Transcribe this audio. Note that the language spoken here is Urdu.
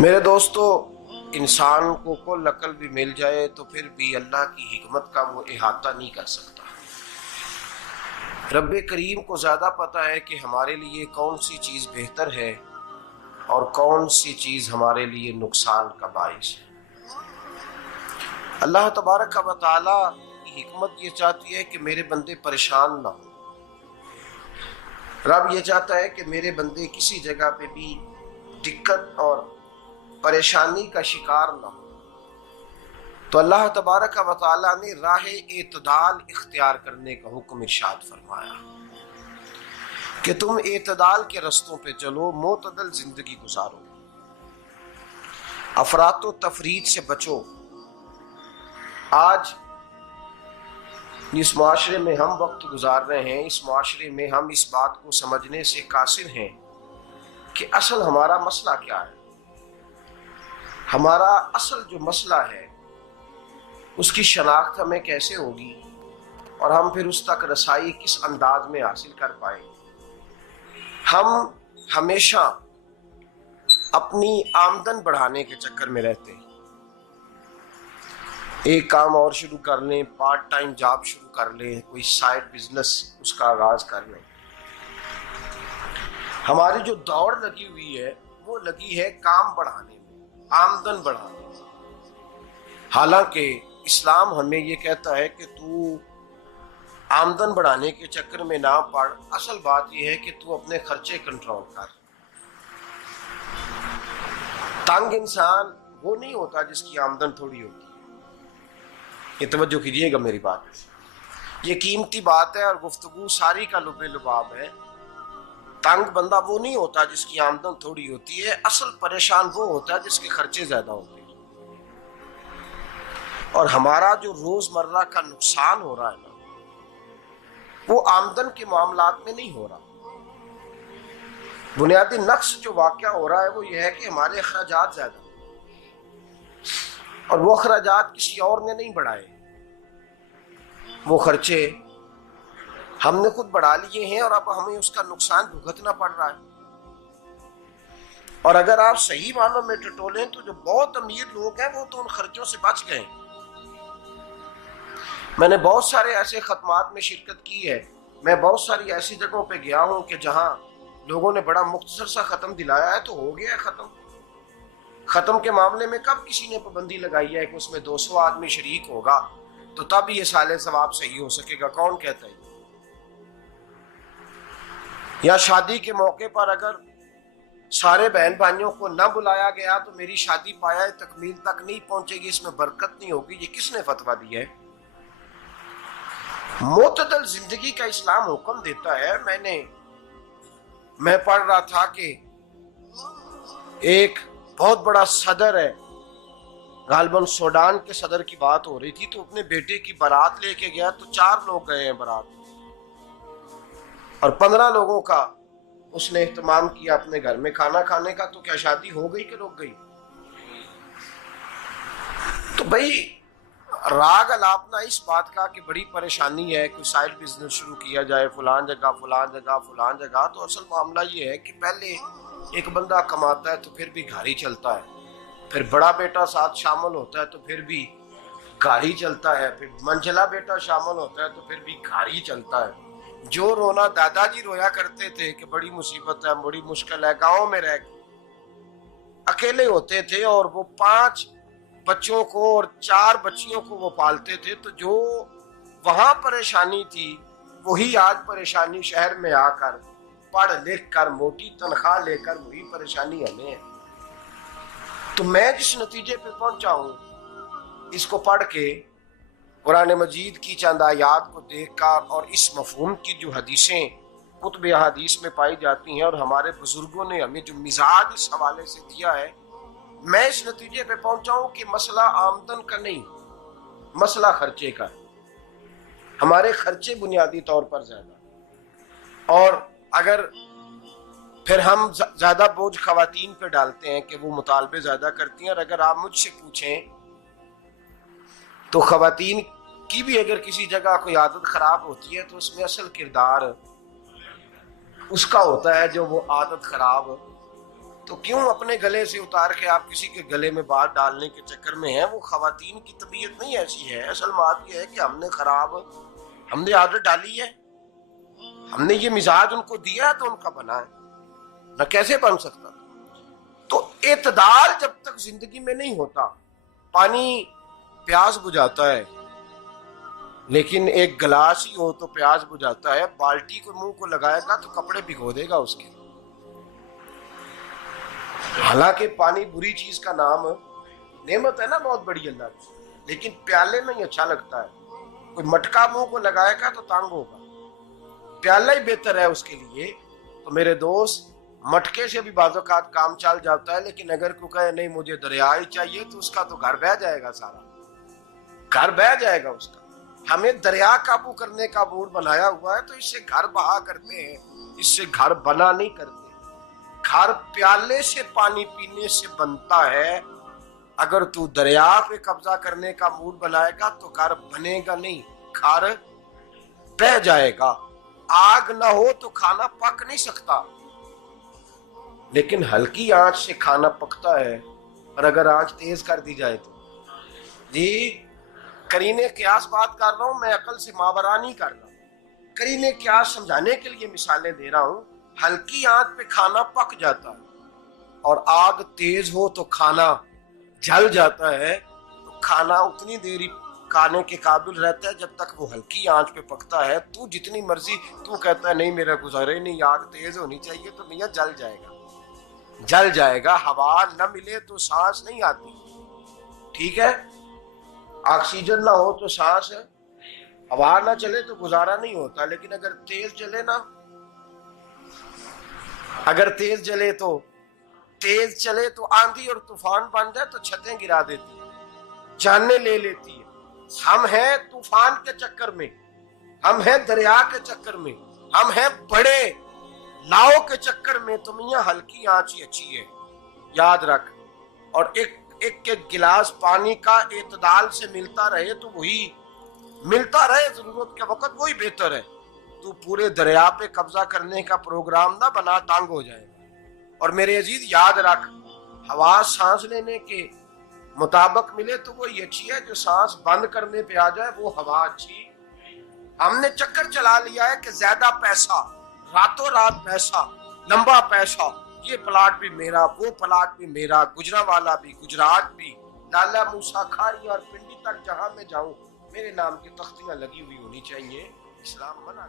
میرے دوستو، انسان کو کل عقل بھی مل جائے تو پھر بھی اللہ کی حکمت کا وہ احاطہ نہیں کر سکتا۔ رب کریم کو زیادہ پتہ ہے کہ ہمارے لیے کون سی چیز بہتر ہے اور کون سی چیز ہمارے لیے نقصان کا باعث ہے۔ اللہ تبارک و تعالی کی حکمت یہ چاہتی ہے کہ میرے بندے پریشان نہ ہوں۔ رب یہ چاہتا ہے کہ میرے بندے کسی جگہ پہ بھی دقت اور پریشانی کا شکار نہ ہو، تو اللہ تبارک و تعالی نے راہ اعتدال اختیار کرنے کا حکم ارشاد فرمایا کہ تم اعتدال کے رستوں پہ چلو، معتدل زندگی گزارو، افراط و تفریط سے بچو۔ آج جس معاشرے میں ہم وقت گزار رہے ہیں، اس معاشرے میں ہم اس بات کو سمجھنے سے قاصر ہیں کہ اصل ہمارا مسئلہ کیا ہے۔ ہمارا اصل جو مسئلہ ہے اس کی شناخت ہمیں کیسے ہوگی اور ہم پھر اس تک رسائی کس انداز میں حاصل کر پائیں۔ ہم ہمیشہ اپنی آمدن بڑھانے کے چکر میں رہتے ہیں، ایک کام اور شروع کر لیں، پارٹ ٹائم جاب شروع کر لیں، کوئی سائیڈ بزنس اس کا آغاز کر لیں۔ ہماری جو دوڑ لگی ہوئی ہے وہ لگی ہے کام بڑھانے میں، آمدن بڑھانے میں، حالانکہ اسلام ہمیں یہ کہتا ہے کہ تو آمدن بڑھانے کے چکر میں نہ پڑ، اصل بات یہ ہے کہ تو اپنے خرچے کنٹرول کر۔ تنگ انسان وہ نہیں ہوتا جس کی آمدن تھوڑی ہوتی ہے، یہ توجہ کیجیے گا میری بات، یہ قیمتی بات ہے اور گفتگو ساری کا لب لباب ہے۔ تنگ بندہ وہ نہیں ہوتا جس کی آمدن تھوڑی ہوتی ہے، اصل پریشان وہ ہوتا ہے جس کے خرچے زیادہ ہوتے ہیں۔ اور ہمارا جو روز مرہ کا نقصان ہو رہا ہے نا، وہ آمدن کے معاملات میں نہیں ہو رہا۔ بنیادی نقص جو واقعہ ہو رہا ہے وہ یہ ہے کہ ہمارے اخراجات زیادہ ہیں، اور وہ اخراجات کسی اور نے نہیں بڑھائے، وہ خرچے ہم نے خود بڑھا لیے ہیں اور اب ہمیں اس کا نقصان بھگتنا پڑ رہا ہے۔ اور اگر آپ صحیح معنوں میں ٹٹولیں تو جو بہت امیر لوگ ہیں وہ تو ان خرچوں سے بچ گئے۔ میں نے بہت سارے ایسے ختمات میں شرکت کی ہے، میں بہت ساری ایسی جگہوں پہ گیا ہوں کہ جہاں لوگوں نے بڑا مختصر سا ختم دلایا ہے تو ہو گیا ہے ختم۔ ختم کے معاملے میں کب کسی نے پابندی لگائی ہے کہ اس میں 200 آدمی شریک ہوگا تو تب یہ سال ثواب صحیح ہو سکے گا؟ کون کہتا ہے؟ یا شادی کے موقع پر اگر سارے بہن بھائیوں کو نہ بلایا گیا تو میری شادی پایہ تکمیل تک نہیں پہنچے گی، اس میں برکت نہیں ہوگی، یہ کس نے فتویٰ دیا ہے؟ معتدل زندگی کا اسلام حکم دیتا ہے۔ میں پڑھ رہا تھا کہ ایک بہت بڑا صدر ہے، غالباً سوڈان کے صدر کی بات ہو رہی تھی، تو اپنے بیٹے کی بارات لے کے گیا تو 4 لوگ گئے ہیں بارات، اور 15 لوگوں کا اس نے اہتمام کیا اپنے گھر میں کھانا کھانے کا۔ تو کیا شادی ہو گئی کہ رک گئی؟ تو بھائی راگ الاپنا اس بات کا کہ بڑی پریشانی ہے، کوئی سائیڈ بزنس شروع کیا جائے فلان جگہ فلان جگہ فلان جگہ، تو اصل معاملہ یہ ہے کہ پہلے ایک بندہ کماتا ہے تو پھر بھی گھر ہی چلتا ہے، پھر بڑا بیٹا ساتھ شامل ہوتا ہے تو پھر بھی گھر ہی چلتا ہے، پھر منجلا بیٹا شامل ہوتا ہے تو پھر بھی گھر ہی چلتا ہے۔ جو رونا دادا جی رویا کرتے تھے کہ بڑی مصیبت ہے، بڑی مشکل ہے، گاؤں میں رہ اکیلے ہوتے تھے اور وہ 5 بچوں کو اور 4 بچیوں کو وہ پالتے تھے، تو جو وہاں پریشانی تھی وہی آج پریشانی شہر میں آ کر پڑھ لکھ کر موٹی تنخواہ لے کر وہی پریشانی ہمیں ہے۔ تو میں جس نتیجے پہ پہنچا ہوں اس کو پڑھ کے، قرآن مجید کی چند آیات کو دیکھ کر اور اس مفہوم کی جو حدیثیں کتب احادیث میں پائی جاتی ہیں اور ہمارے بزرگوں نے ہمیں جو مزاج اس حوالے سے دیا ہے، میں اس نتیجے پہ پہنچا ہوں کہ مسئلہ آمدن کا نہیں، مسئلہ خرچے کا ہے۔ ہمارے خرچے بنیادی طور پر زیادہ، اور اگر پھر ہم زیادہ بوجھ خواتین پہ ڈالتے ہیں کہ وہ مطالبے زیادہ کرتی ہیں، اور اگر آپ مجھ سے پوچھیں تو خواتین کی بھی اگر کسی جگہ کوئی عادت خراب ہوتی ہے تو اس میں اصل کردار اس کا ہوتا ہے جو وہ عادت خراب تو کیوں اپنے گلے سے اتار کے آپ کسی کے گلے میں بات ڈالنے کے چکر میں ہیں؟ وہ خواتین کی طبیعت نہیں ایسی ہے. اصل بات یہ ہے کہ ہم نے عادت ڈالی ہے، ہم نے یہ مزاج ان کو دیا ہے تو ان کا بنا ہے، نہ کیسے بن سکتا. تو اعتدال جب تک زندگی میں نہیں ہوتا، پانی پیاس بجھاتا ہے لیکن ایک گلاس ہی ہو تو پیاس بجھاتا ہے، بالٹی کو منہ کو لگائے گا تو کپڑے بھگو دے گا اس کے. حالانکہ پانی بری چیز کا نام نعمت ہے نا بہت بڑی اللہ کی، لیکن پیالے میں ہی اچھا لگتا ہے. کوئی مٹکا منہ کو لگائے گا تو تانگ ہوگا، پیالہ ہی بہتر ہے اس کے لیے. تو میرے دوست، مٹکے سے بھی بعض اوقات کام چل جاتا ہے، لیکن اگر کوئی کہے نہیں مجھے دریا ہی چاہیے تو اس کا تو گھر بہ جائے گا، سارا گھر بہ جائے گا اس کا. ہمیں دریا قابو کرنے کا موڈ بنایا ہوا ہے تو اس سے گھر بہا کرتے ہیں، اس سے گھر بنا نہیں کرتے. گھر پیالے سے پانی پینے سے بنتا ہے. اگر تو دریا پہ قبضہ کرنے کا موڈ بنائے گا تو گھر بنے گا نہیں، گھر بہ جائے گا. آگ نہ ہو تو کھانا پک نہیں سکتا، لیکن ہلکی آنچ سے کھانا پکتا ہے. اور اگر آنچ تیز کر دی جائے تو جی قرینے قیاس بات کر رہا ہوں، میں عقل سے ماورا نہیں کر رہا. قرینے قیاس سمجھانے کے لیے مثالیں دے رہا ہوں. ہلکی آنچ پہ کھانا پک جاتا ہے اور آگ تیز ہو تو کھانا جل جاتا ہے. تو کھانا اتنی دیر کھانے کے قابل رہتا ہے جب تک وہ ہلکی آنچ پہ پکتا ہے. تو جتنی مرضی تو کہتا ہے نہیں میرا گزارے نہیں، آگ تیز ہونی چاہیے، تو میاں جل جائے گا، جل جائے گا. ہوا نہ ملے تو سانس نہیں آتی، ٹھیک ہے؟ آکسیجن نہ ہو تو سانس، ہوا نہ چلے تو گزارا نہیں ہوتا. لیکن اگر تیز چلے نا، اگر تیز چلے تو آندھی اور طوفان بن جائے تو چھتیں گرا دیتی ہے، جانیں لے لیتی ہے. ہم ہیں طوفان کے چکر میں، ہم ہیں دریا کے چکر میں، ہم ہیں بڑے لاؤ کے چکر میں. تو میاں ہلکی آنچ ہی اچھی ہے، یاد رکھ. اور ایک گلاس پانی کا اعتدال سے ملتا رہے تو وہی ملتا رہے، ضرورت کے وقت وہی بہتر ہے. تو پورے دریا پہ قبضہ کرنے کا پروگرام نہ بنا، تانگ ہو جائے گا. اور میرے عزیز یاد رکھ، ہوا سانس لینے کے مطابق ملے تو وہی اچھی ہے، جو سانس بند کرنے پہ آ جائے وہ ہوا اچھی. ہم نے چکر چلا لیا ہے کہ زیادہ پیسہ، راتوں رات پیسہ، لمبا پیسہ، یہ پلاٹ بھی میرا، وہ پلاٹ بھی میرا، گجرانوالا بھی، گجرات بھی، لالا موسیٰ کھاری اور پنڈی تک جہاں میں جاؤں میرے نام کی تختیاں لگی ہوئی ہونی چاہیے. اسلام منع